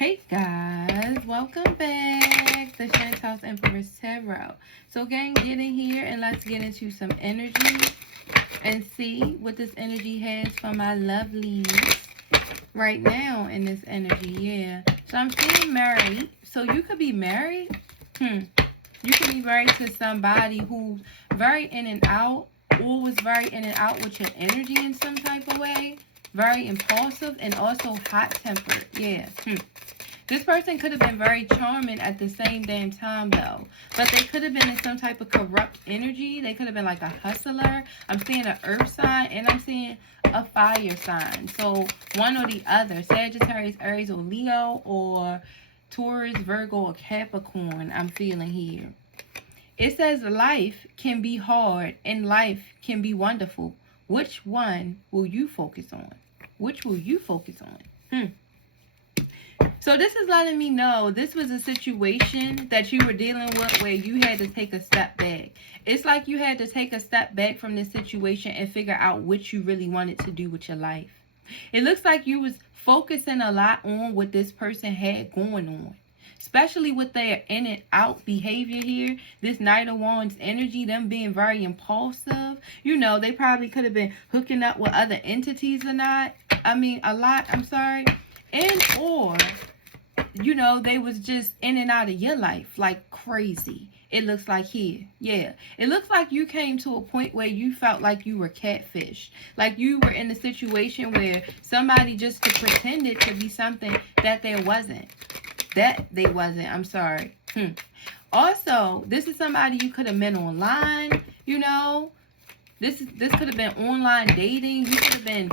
Hey guys, welcome back to Shan's House Empress Tarot. So again, get in here and let's get into some energy and see what this energy has for my lovelies right now in this energy. Yeah. So I'm seeing married. So you could be married. You could be married to somebody who's very in and out, or was very in and out with your energy in some type of way. Very impulsive and also hot-tempered. Yeah. This person could have been very charming at the same damn time, though. But they could have been in some type of corrupt energy. They could have been like a hustler. I'm seeing an earth sign, and I'm seeing a fire sign. So one or the other. Sagittarius, Aries, or Leo, or Taurus, Virgo, or Capricorn, I'm feeling here. It says life can be hard and life can be wonderful. Which one will you focus on? Which will you focus on? So this is letting me know this was a situation that you were dealing with where you had to take a step back. It's like you had to take a step back from this situation and figure out what you really wanted to do with your life. It looks like you was focusing a lot on what this person had going on. Especially with their in and out behavior here. This Knight of Wands energy, them being very impulsive. You know, they probably could have been hooking up with other entities or not. A lot, I'm sorry. And or, you know, they was just in and out of your life like crazy. It looks like here. Yeah. It looks like you came to a point where you felt like you were catfished. Like you were in a situation where somebody just pretended to be something that there wasn't. I'm sorry. Also, this is somebody you could have met online, you know. This could have been online dating. You could have been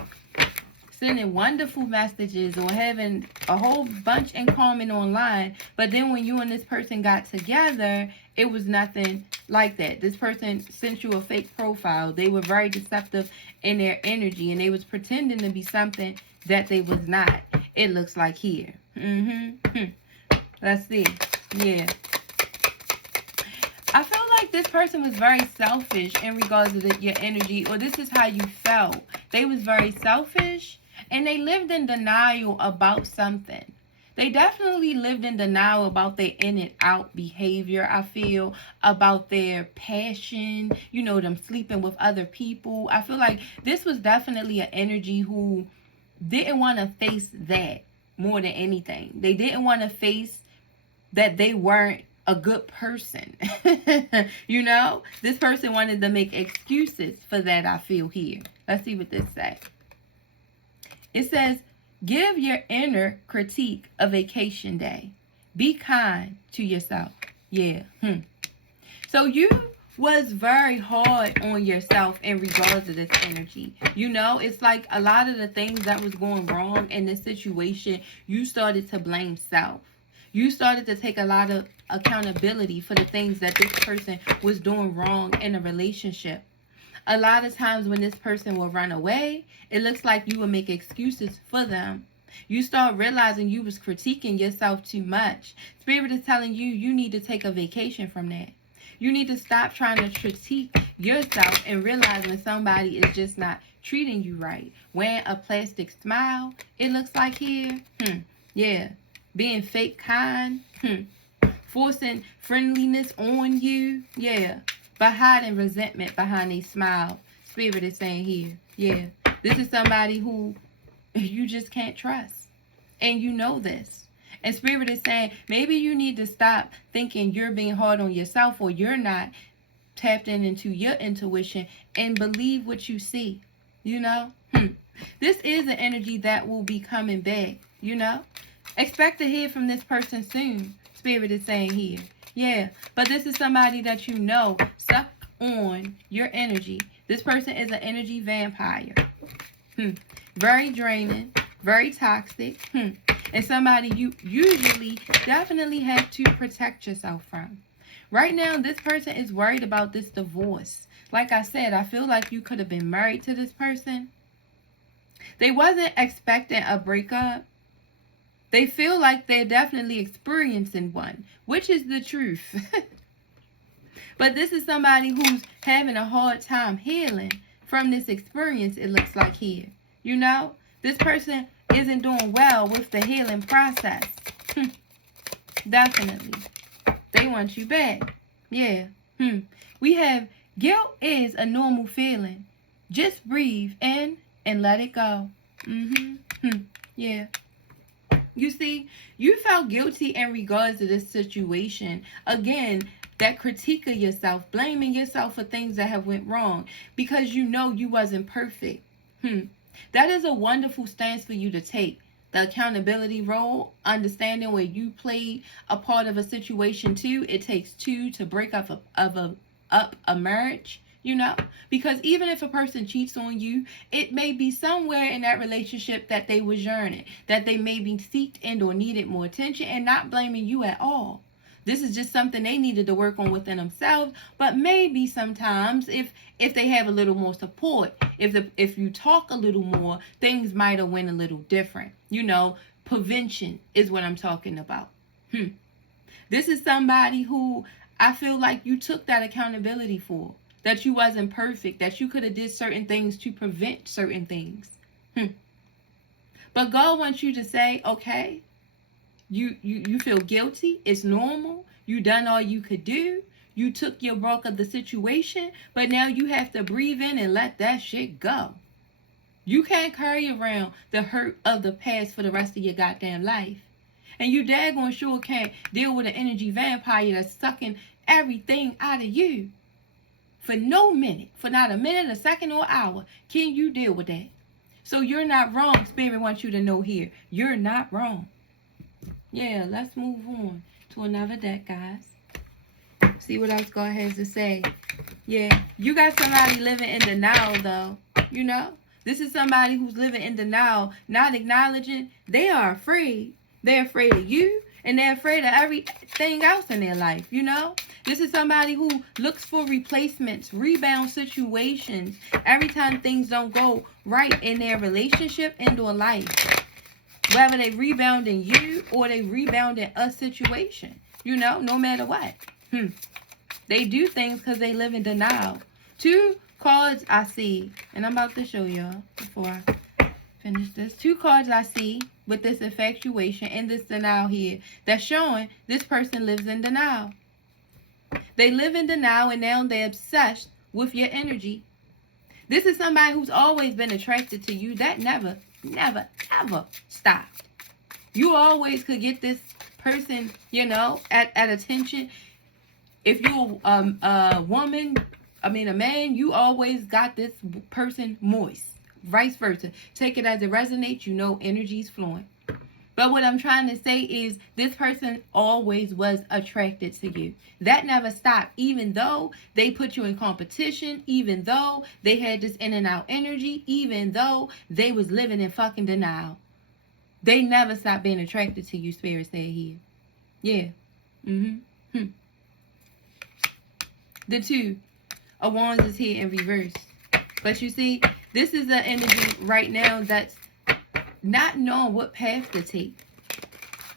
sending wonderful messages or having a whole bunch in common online. But then when you and this person got together, it was nothing like that. This person sent you a fake profile. They were very deceptive in their energy, and they was pretending to be something that they was not. It looks like here. Let's see. Yeah. I feel like this person was very selfish in regards to your energy, or this is how you felt. They was very selfish, and they lived in denial about something. They definitely lived in denial about their in and out behavior, I feel, about their passion, you know, them sleeping with other people. I feel like this was definitely an energy who didn't want to face that more than anything. They didn't want to face that they weren't a good person. You know, this person wanted to make excuses for that, I feel here. Let's see what this says. It says, give your inner critique a vacation day. Be kind to yourself. Yeah. So you was very hard on yourself in regards to this energy. You know, it's like a lot of the things that was going wrong in this situation, you started to blame self. You started to take a lot of accountability for the things that this person was doing wrong in a relationship. A lot of times when this person will run away, it looks like you will make excuses for them. You start realizing you was critiquing yourself too much. Spirit is telling you you need to take a vacation from that. You need to stop trying to critique yourself and realize when somebody is just not treating you right. Wearing a plastic smile, it looks like here. Yeah. Being fake kind. Forcing friendliness on you. Yeah. But hiding resentment behind a smile. Spirit is saying here. Yeah. This is somebody who you just can't trust. And you know this. And Spirit is saying maybe you need to stop thinking you're being hard on yourself, or you're not tapped into your intuition and believe what you see. You know? This is an energy that will be coming back. You know? Expect to hear from this person soon. Spirit is saying here. Yeah. But this is somebody that you know suck on your energy. This person is an energy vampire. Very draining. Very toxic. And somebody you usually definitely have to protect yourself from. Right now, this person is worried about this divorce. Like I said, I feel like you could have been married to this person. They wasn't expecting a breakup. They feel like they're definitely experiencing one, which is the truth. But this is somebody who's having a hard time healing from this experience, it looks like here. You know, this person isn't doing well with the healing process. Definitely. They want you back. Yeah. We have guilt is a normal feeling. Just breathe in and let it go. Yeah. You see, you felt guilty in regards to this situation. Again, that critique of yourself, blaming yourself for things that have went wrong because you know you wasn't perfect. That is a wonderful stance for you to take. The accountability role, understanding where you played a part of a situation too. It takes two to break up a marriage, you know, because even if a person cheats on you, it may be somewhere in that relationship that they was yearning, that they maybe seeked and or needed more attention, and not blaming you at all. This is just something they needed to work on within themselves. But maybe sometimes if they have a little more support, if you talk a little more, things might have went a little different. You know, prevention is what I'm talking about. This is somebody who I feel like you took that accountability for. That you wasn't perfect, that you could have did certain things to prevent certain things. But God wants you to say, okay, you feel guilty. It's normal. You done all you could do. You took your bulk of the situation, but now you have to breathe in and let that shit go. You can't carry around the hurt of the past for the rest of your goddamn life. And you daggone sure can't deal with an energy vampire that's sucking everything out of you. For no minute, for not a minute, a second, or hour, can you deal with that? So you're not wrong. Spirit wants you to know here. You're not wrong. Yeah, let's move on to another deck, guys. See what else God has to say. Yeah, you got somebody living in denial, though. You know? This is somebody who's living in denial, not acknowledging. They are afraid. They're afraid of you, and they're afraid of everything else in their life, you know? This is somebody who looks for replacements, rebound situations, every time things don't go right in their relationship and or life. Whether they rebound in you or they rebound in a situation, you know, no matter what. They do things because they live in denial. 2 cards I see, and I'm about to show y'all before I finish this. 2 cards I see with this infatuation and this denial here that's showing this person lives in denial. They live in denial and now they're obsessed with your energy. This is somebody who's always been attracted to you. That never, ever stopped. You always could get this person, you know, at attention. If you're a man, you always got this person moist. Vice versa. Take it as it resonates. You know energy's flowing. But what I'm trying to say is this person always was attracted to you. That never stopped. Even though they put you in competition, even though they had this in and out energy, even though they was living in fucking denial. They never stopped being attracted to you, Spirit said here. Yeah. The 2 of Wands is here in reverse. But you see, this is the energy right now that's not knowing what path to take.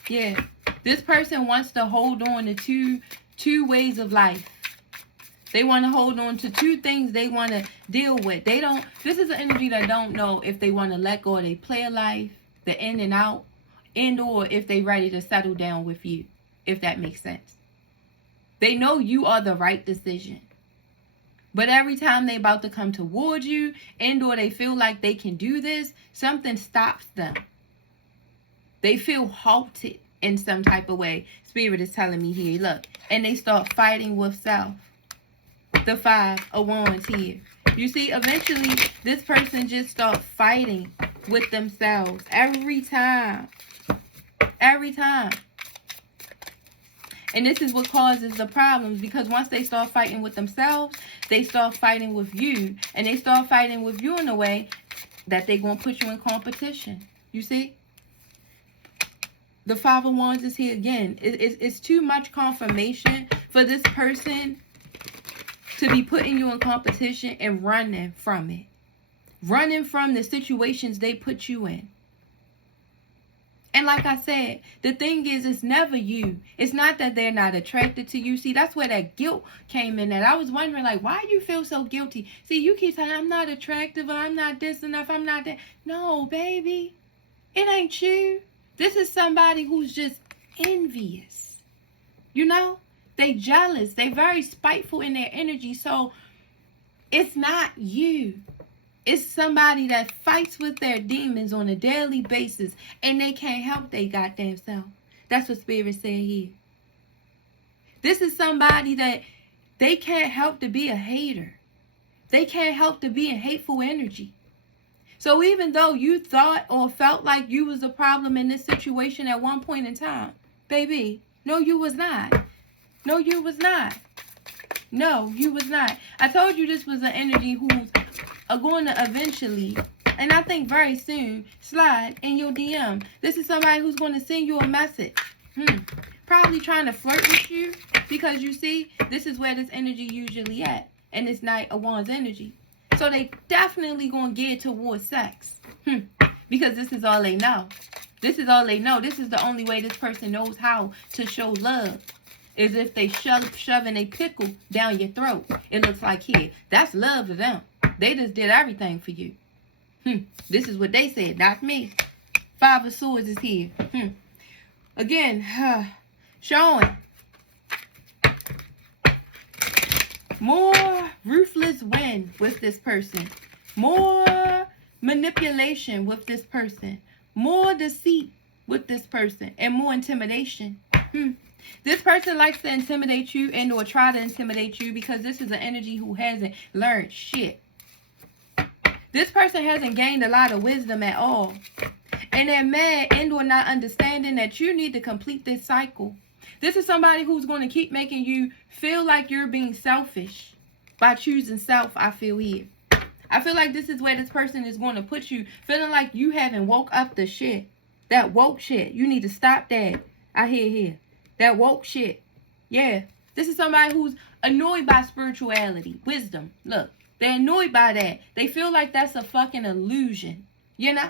Yeah. This person wants to hold on to two ways of life. They want to hold on to 2 things they want to deal with. This is an energy that don't know if they want to let go of their player life, the in and out, and or if they ready to settle down with you, if that makes sense. They know you are the right decision. But every time they about to come towards you and or they feel like they can do this, something stops them. They feel halted in some type of way. Spirit is telling me here, look. And they start fighting with self. The 5 of Wands here. You see, eventually, this person just starts fighting with themselves. Every time. Every time. And this is what causes the problems, because once they start fighting with themselves, they start fighting with you. And they start fighting with you in a way that they're going to put you in competition. You see? The 5 of Wands is here again. It's too much confirmation for this person to be putting you in competition and running from it. Running from the situations they put you in. And like I said, the thing is, it's never you. It's not that they're not attracted to you. See, that's where that guilt came in. And I was wondering, like, why do you feel so guilty? See, you keep saying, I'm not attractive, or I'm not this enough, I'm not that. No, baby. It ain't you. This is somebody who's just envious. You know, they jealous. They very spiteful in their energy. So it's not you. It's somebody that fights with their demons on a daily basis and they can't help their goddamn self. That's what Spirit said here. This is somebody that they can't help to be a hater. They can't help to be in hateful energy. So even though you thought or felt like you was a problem in this situation at one point in time, baby, no, you was not. No, you was not. No, you was not. I told you this was an energy who's going to eventually, and I think very soon, slide in your DM. This is somebody who's going to send you a message. Probably trying to flirt with you, because you see, this is where this energy usually at. And it's Knight of Wands energy. So they definitely going to get towards sex. Because this is all they know. This is all they know. This is the only way this person knows how to show love. Is if they shoving a pickle down your throat. It looks like here. That's love to them. They just did everything for you. This is what they said, not me. Five of Swords is here. Again, showing more ruthless win with this person. More manipulation with this person. More deceit with this person. And more intimidation. This person likes to intimidate you and or try to intimidate you because this is an energy who hasn't learned shit. This person hasn't gained a lot of wisdom at all. And they're mad and or not understanding that you need to complete this cycle. This is somebody who's going to keep making you feel like you're being selfish by choosing self, I feel here. I feel like this is where this person is going to put you feeling like you haven't woke up the shit. That woke shit. You need to stop that. I hear here. That woke shit. Yeah. This is somebody who's annoyed by spirituality. Wisdom. Look. They're annoyed by that. They feel like that's a fucking illusion. You know?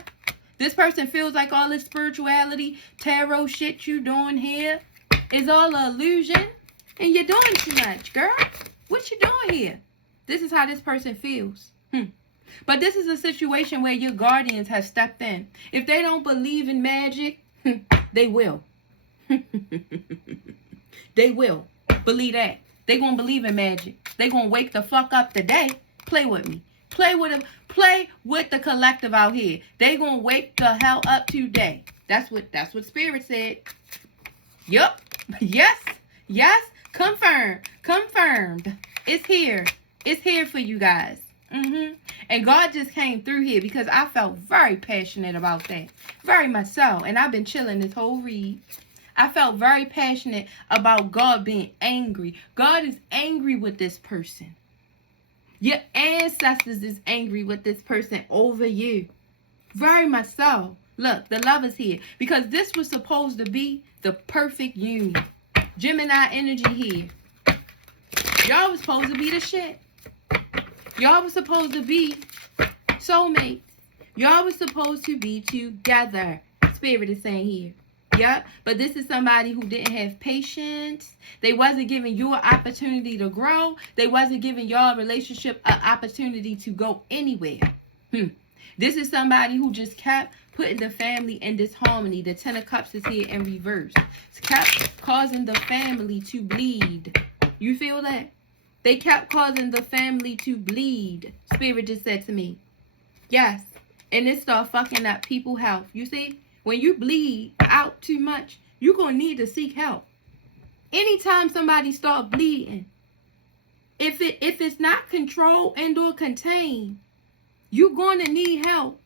This person feels like all this spirituality, tarot shit you doing here is all an illusion. And you're doing too much, girl. What you doing here? This is how this person feels. But this is a situation where your guardians have stepped in. If they don't believe in magic, they will. They will. Believe that. They gonna believe in magic. They gonna wake the fuck up today. Play with me. Play with them. Play with the collective out here. They gonna wake the hell up today. That's what Spirit said. Yup. Yes. Yes. Confirmed. It's here. It's here for you guys. And God just came through here because I felt very passionate about that. Very much so. And I've been chilling this whole read. I felt very passionate about God being angry. God is angry with this person. Your ancestors is angry with this person over you. Very much so. Look, the love is here. Because this was supposed to be the perfect union. Gemini energy here. Y'all was supposed to be the shit. Y'all was supposed to be soulmates. Y'all was supposed to be together. Spirit is saying here. Yeah, but this is somebody who didn't have patience. They wasn't giving you an opportunity to grow. They wasn't giving y'all relationship an opportunity to go anywhere. This is somebody who just kept putting the family in disharmony. The Ten of Cups is here in reverse. It's kept causing the family to bleed. You feel that? They kept causing the family to bleed. Spirit just said to me. Yes. And it started fucking up people's health. You see? When you bleed out too much, you're going to need to seek help. Anytime somebody starts bleeding, if it's not controlled and or contained, you're going to need help.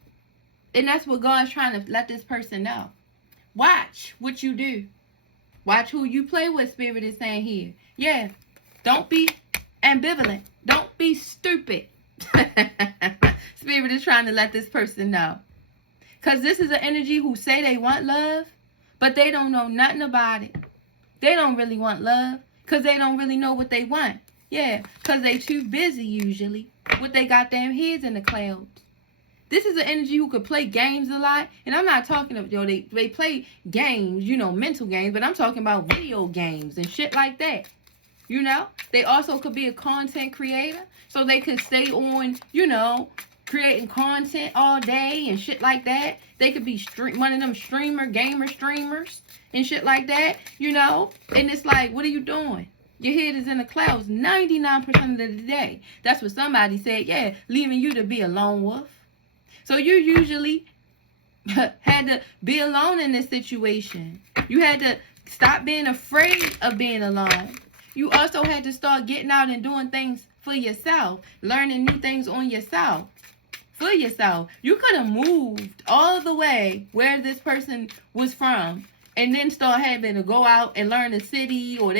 And that's what God's trying to let this person know. Watch what you do. Watch who you play with, Spirit is saying here. Yeah, don't be ambivalent. Don't be stupid. Spirit is trying to let this person know. Because this is an energy who say they want love, but they don't know nothing about it. They don't really want love because they don't really know what they want. Yeah, because they too busy usually with they goddamn heads in the clouds. This is an energy who could play games a lot. And I'm not talking about, they play games, mental games, but I'm talking about video games and shit like that. They also could be a content creator. So they could stay on, creating content all day and shit like that. They could be one of them streamers and shit like that, you know. And it's like, what are you doing? Your head is in the clouds 99% of the day. That's what somebody said. Yeah, leaving you to be a lone wolf. So you usually had to be alone in this situation. You had to stop being afraid of being alone. You also had to start getting out and doing things for yourself, learning new things on yourself, for yourself. You could have moved all the way where this person was from and then start having to go out and learn the city or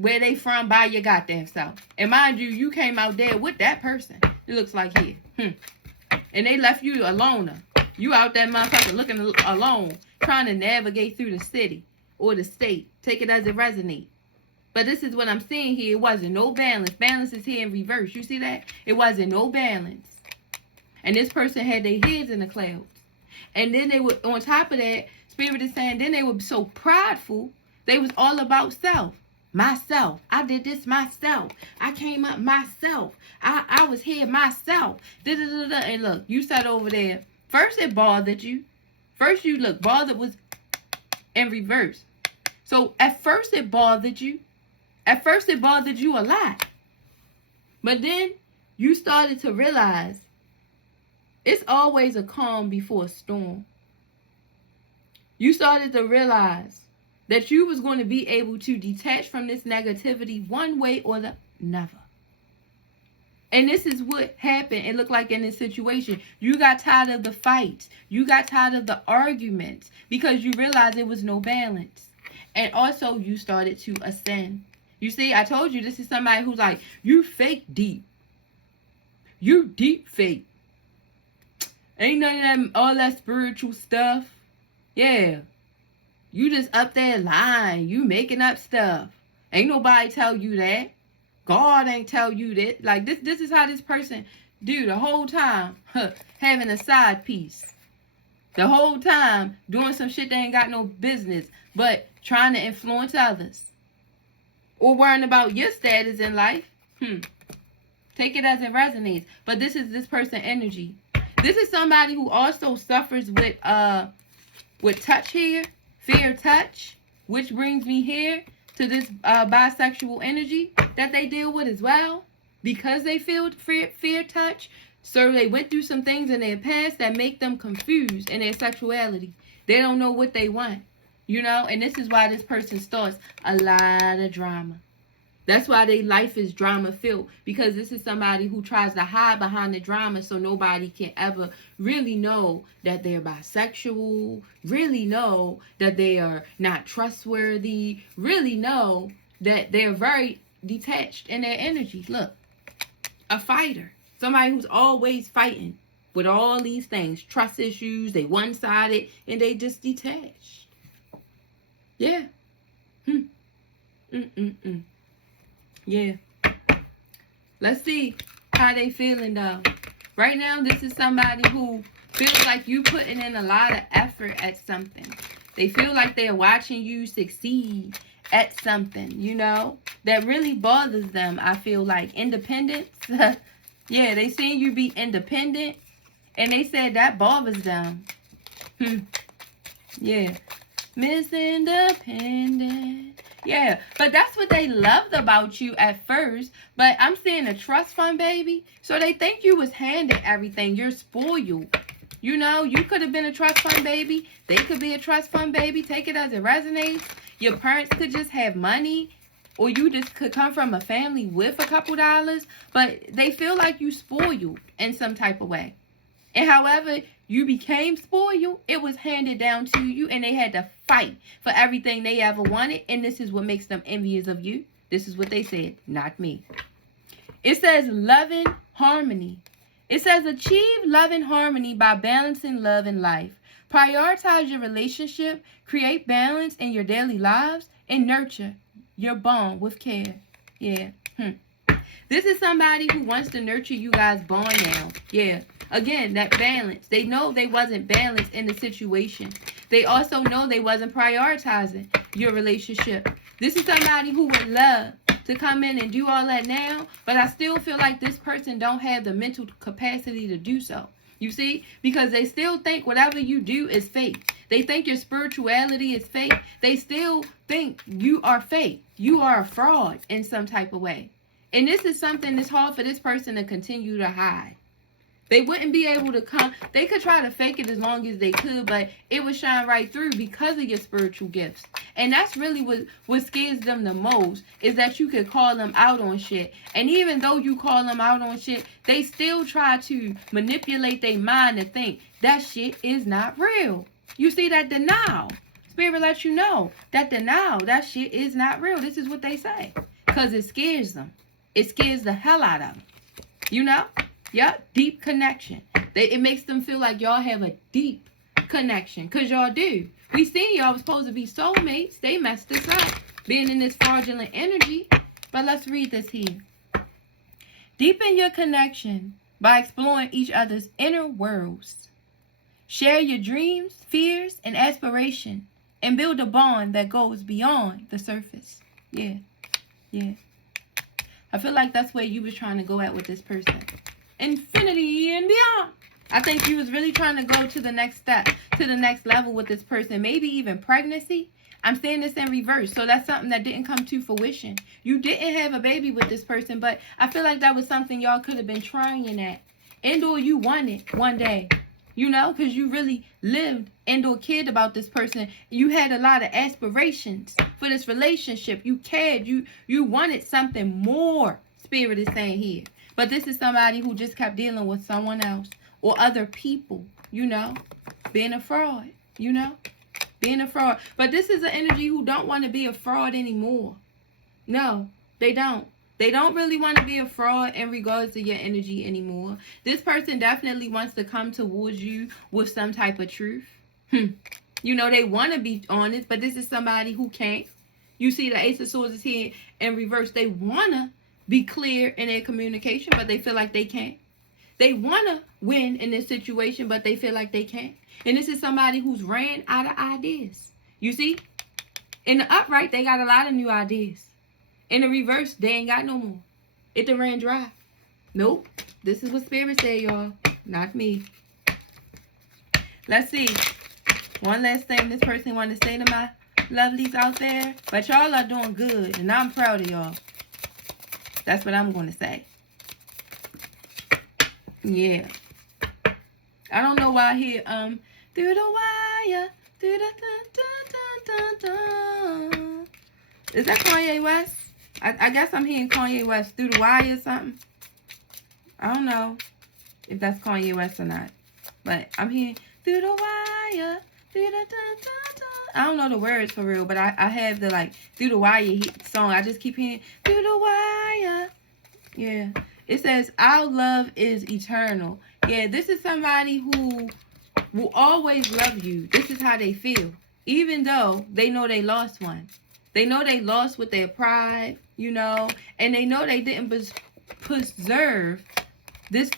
where they from by your goddamn self. And mind you, you came out there with that person. It looks like here. And they left you alone. You out that motherfucker looking alone, trying to navigate through the city or the state. Take it as it resonates. But this is what I'm seeing here. It wasn't no balance. Balance is here in reverse. You see that? It wasn't no balance. And this person had their heads in the clouds. And then they were, on top of that, Spirit is saying, then they were so prideful. They was all about self. Myself. I did this myself. I came up myself. I was here myself. And look, you sat over there. First it bothered you. First you look, bothered was in reverse. So at first it bothered you. At first it bothered you a lot. But then you started to realize it's always a calm before a storm. You started to realize that you was going to be able to detach from this negativity one way or the another. And this is what happened. It looked like in this situation. You got tired of the fights. You got tired of the arguments because you realized there was no balance. And also you started to ascend. You see, I told you this is somebody who's like, you fake deep. You deep fake. Ain't none of that, all that spiritual stuff. Yeah. You just up there lying. You making up stuff. Ain't nobody tell you that. God ain't tell you that. Like, this is how this person do the whole time. Having a side piece. The whole time doing some shit they ain't got no business. But trying to influence others. Or worrying about your status in life. Take it as it resonates. But this is this person energy. This is somebody who also suffers with touch here. Fear touch. Which brings me here to this bisexual energy that they deal with as well. Because they feel fear touch. So they went through some things in their past that make them confused in their sexuality. They don't know what they want. You know, and this is why this person starts a lot of drama. That's why their life is drama filled. Because this is somebody who tries to hide behind the drama so nobody can ever really know that they're bisexual. Really know that they are not trustworthy. Really know that they're very detached in their energy. Look, a fighter. Somebody who's always fighting with all these things. Trust issues. They one-sided and they just detached. Yeah. Yeah. Let's see how they feeling though. Right now, this is somebody who feels like you putting in a lot of effort at something. They feel like they're watching you succeed at something, you know, that really bothers them. I feel like independence. Yeah, they seen you be independent and they said that bothers them. Yeah. Miss Independent. Yeah, but that's what they loved about you at first. But I'm seeing a trust fund, baby. So they think you was handed everything. You're spoiled. You know, you could have been a trust fund baby. They could be a trust fund baby. Take it as it resonates. Your parents could just have money. Or you just could come from a family with a couple dollars. But they feel like you spoiled in some type of way. And however you became spoiled, it was handed down to you. And they had to fight for everything they ever wanted. And this is what makes them envious of you. This is what they said, not me. It says loving harmony. It says achieve love and harmony by balancing love and life. Prioritize your relationship. Create balance in your daily lives. And nurture your bond with care. Yeah. This is somebody who wants to nurture you guys' bond now. Yeah. Again, that balance. They know they wasn't balanced in the situation. They also know they wasn't prioritizing your relationship. This is somebody who would love to come in and do all that now, but I still feel like this person don't have the mental capacity to do so. You see? Because they still think whatever you do is fake. They think your spirituality is fake. They still think you are fake. You are a fraud in some type of way. And this is something that's hard for this person to continue to hide. They wouldn't be able to come. They could try to fake it as long as they could, but it would shine right through because of your spiritual gifts. And that's really what scares them the most, is that you could call them out on shit. And even though you call them out on shit, they still try to manipulate their mind to think that shit is not real. You see that denial. Spirit lets you know that denial, that shit is not real. This is what they say. Because it scares them. It scares the hell out of them. You know? Yep, deep connection. It makes them feel like y'all have a deep connection. Because y'all do. We seen y'all was supposed to be soulmates. They messed us up. Being in this fraudulent energy. But let's read this here. Deepen your connection by exploring each other's inner worlds. Share your dreams, fears, and aspiration. And build a bond that goes beyond the surface. Yeah. Yeah. I feel like that's where you was trying to go at with this person. Infinity and beyond. I think you was really trying to go to the next step, to the next level with this person. Maybe even pregnancy. I'm saying this in reverse. So that's something that didn't come to fruition. You didn't have a baby with this person, but I feel like that was something y'all could have been trying at. And or you wanted one day. You know, because you really lived and or cared about this person. You had a lot of aspirations for this relationship. You cared. You wanted something more, Spirit is saying here. But this is somebody who just kept dealing with someone else or other people, you know, being a fraud, you know, being a fraud. But this is an energy who don't want to be a fraud anymore. No, they don't. They don't really want to be a fraud in regards to your energy anymore. This person definitely wants to come towards you with some type of truth. You know, they want to be honest, but this is somebody who can't. You see the Ace of Swords is here in reverse. They want to be clear in their communication, but they feel like they can't. They want to win in this situation, but they feel like they can't. And this is somebody who's ran out of ideas. You see? In the upright, they got a lot of new ideas. In the reverse, they ain't got no more. It done ran dry. Nope. This is what Spirit said, y'all. Not me. Let's see. One last thing this person want to say to my lovelies out there. But y'all are doing good, and I'm proud of y'all. That's what I'm going to say. Yeah. I don't know why I hear, through the wire, through the dun. Is that Kanye West? I guess I'm hearing Kanye West through the wire or something. I don't know if that's Kanye West or not. But I'm hearing through the wire, through the dun. I don't know the words for real, but I have the like through the wire song. I just keep hearing through the wire. Yeah. It says our love is eternal. Yeah, this is somebody who will always love you. This is how they feel. Even though they know they lost one. They know they lost with their pride, you know, and they know they didn't preserve this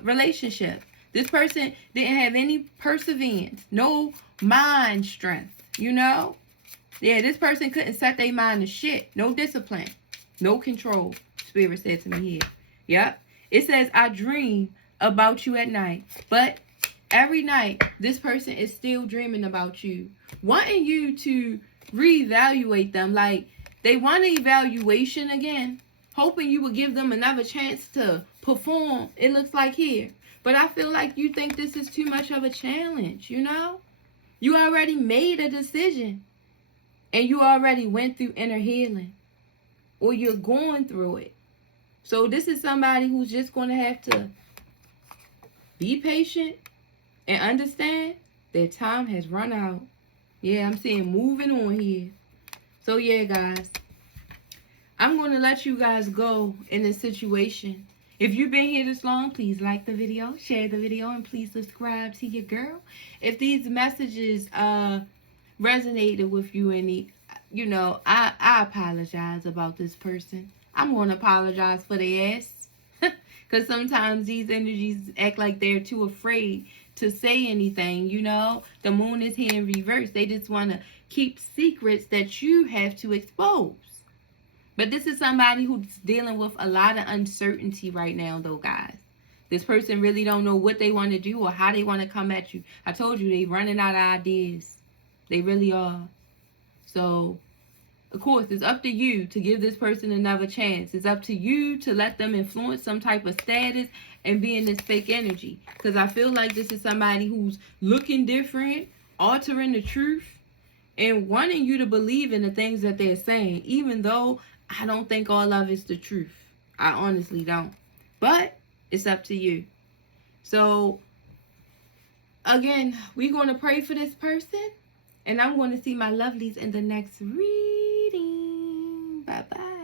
relationship. This person didn't have any perseverance, no mind strength, you know. Yeah, this person couldn't set their mind to shit. No discipline, no control, Spirit said to me here. Yep. It says, I dream about you at night, but every night, this person is still dreaming about you, wanting you to reevaluate them. Like, they want an evaluation again, hoping you would give them another chance to perform, it looks like here. But I feel like you think this is too much of a challenge, you know? You already made a decision. And you already went through inner healing. Or you're going through it. So this is somebody who's just going to have to be patient and understand their time has run out. Yeah, I'm saying moving on here. So yeah, guys. I'm going to let you guys go in this situation. If you've been here this long, please like the video, share the video, and please subscribe to your girl. If these messages resonated with you any, you know, I apologize about this person. I'm going to apologize for their ass. Because sometimes these energies act like they're too afraid to say anything, you know. The moon is here in reverse. They just want to keep secrets that you have to expose. But this is somebody who's dealing with a lot of uncertainty right now, though, guys. This person really don't know what they want to do or how they want to come at you. I told you, they running out of ideas. They really are. So, of course, it's up to you to give this person another chance. It's up to you to let them influence some type of status and be in this fake energy. Because I feel like this is somebody who's looking different, altering the truth, and wanting you to believe in the things that they're saying, even though I don't think all of it's the truth. I honestly don't. But it's up to you. So, again, we're going to pray for this person. And I'm going to see my lovelies in the next reading. Bye-bye.